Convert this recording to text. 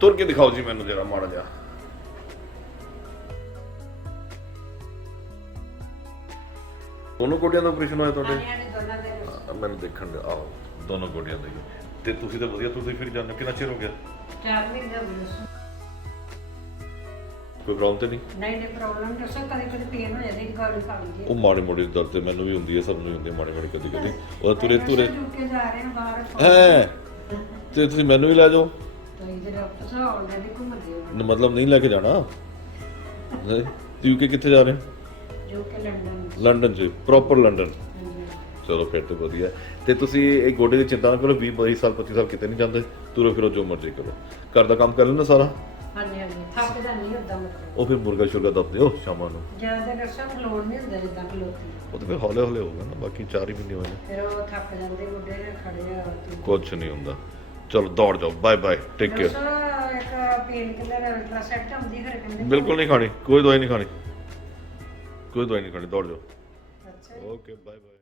ਤੁਰ ਕੇ ਦਿਖਾਓ ਜੀ ਮੈਨੂੰ ਜਰਾ ਮਾੜਾ ਜਿਹਾ। ਦੋਨੋਂ ਗੋਡਿਆਂ ਦਾ ਆਪਰੇਸ਼ਨ ਹੋਇਆ ਤੁਹਾਡੇ? ਮੈਨੂੰ ਦੇਖਣ ਦੇ ਆਓ ਦੋਨੋਂ ਗੋਡਿਆਂ ਦੇ। ਤੇ ਤੁਸੀਂ ਤਾਂ ਵਧੀਆ ਤੁਸੀਂ ਫਿਰ ਜਾਂਦੇ, ਕਿੰਨਾ ਚਿਰ ਹੋ ਗਿਆ? 4 ਮਹੀਨੇ ਹੋ ਗਏ। ਕੋਈ ਪ੍ਰੋਬਲਮ ਤੇ ਨਹੀਂ? ਨਹੀਂ ਪ੍ਰੋਬਲਮ ਦੱਸੋ, ਕਦੇ ਪੇਨ ਹੋ ਜਾਂਦੀ ਗੋਲੀ ਖਾ ਲਈ। ਉਹ ਮਾੜੀ ਮੋਟੀ ਦਰਦ ਤੇ ਮੈਨੂੰ ਵੀ ਹੁੰਦੀ ਹੈ, ਸਭ ਨੂੰ ਹੁੰਦੀ ਹੈ ਮਾੜੀ ਮੋਟੀ ਕਦੀ ਕਦੀ। ਉਹ ਤੁਰੇ ਤੁਰੇ ਕੇ ਜਾ ਰਹੇ ਨੇ ਬਾਹਰ ਹੈ ਤੇ ਤੁਸੀਂ ਮੈਨੂੰ ਵੀ ਲੈ ਜਾਓ। ਤੁਸੀਂ ਤੇ ਡਾਕਟਰ ਸਾਹਿਬ ਆਲਰੇਡੀ ਘੁੰਮਦੇ ਹੋ। ਮਤਲਬ ਨਹੀਂ ਲੈ ਕੇ ਜਾਣਾ। ਯੂਕੇ ਕਿੱਥੇ ਜਾ ਰਹੇ? UK London. ਲੰਡਨ 'ਚ ਪ੍ਰੋਪਰ ਲੰਡਨ। ਚਲੋ ਫਿਰ ਤਾਂ ਵਧੀਆ। ਤੇ ਤੁਸੀਂ ਇਹ ਗੋਡੇ ਦੀ ਚਿੰਤਾ ਨਾ ਕਰੋ, 20-22 ਸਾਲ 25 ਸਾਲ ਕਿਤੇ ਨਹੀਂ ਜਾਂਦੇ, ਤੁਰੋ ਫਿਰੋ ਜੋ ਮਰਜ਼ੀ ਕਰੋ। ਘਰ ਦਾ ਕੰਮ ਕਰ ਲੈਣਾ ਸਾਰਾ? ਹਾਂਜੀ ਥੱਕ ਜਾਂਦੀ ਹੁੰਦਾ ਮਤਲਬ। ਉਹ ਫਿਰ ਮੁਰਗਾ ਸ਼ੁਰਗਾ ਦੱਬ ਦਿਓ ਸ਼ਾਮਾਂ ਨੂੰ। ਜ਼ਿਆਦਾ ਰਸਾ ਫਲੋਰ ਨਹੀਂ ਹੁੰਦਾ ਜਿੱਦਾਂ ਖਲੋਤੀ। ਉਹ ਤਾਂ ਫਿਰ ਹੌਲੇ ਹੌਲੇ ਹੋਊਗਾ ਨਾ, ਬਾਕੀ 4 ਹੀ ਮਹੀਨੇ ਹੋਏ ਨੇ। ਫਿਰ ਉਹ ਥੱਕ ਜਾਂਦੇ ਗੋਡੇ ਨੇ ਖੜੇ ਆ। ਕੁਛ ਨਹੀਂ ਹੁੰਦਾ। ਚਲੋ ਦੌੜ ਜਾਓ। Bye bye, take care. ਇੱਕ ਪੇਨ ਕਿਲਰ ਅਲਟਰਾਸੈਟ ਆਉਂਦੀ ਫਿਰ ਕਹਿੰਦੇ ਬਿਲਕੁਲ ਨਹੀਂ ਖਾਣੀ, ਕੋਈ ਦਵਾਈ ਨਹੀਂ ਖਾਣੀ, ਕੋਈ ਦਵਾਈ ਨਹੀਂ ਖਾਣੀ, ਦੌੜ ਜਾਓ। ਅੱਛਾ ਓਕੇ ਬਾਏ ਬਾਏ।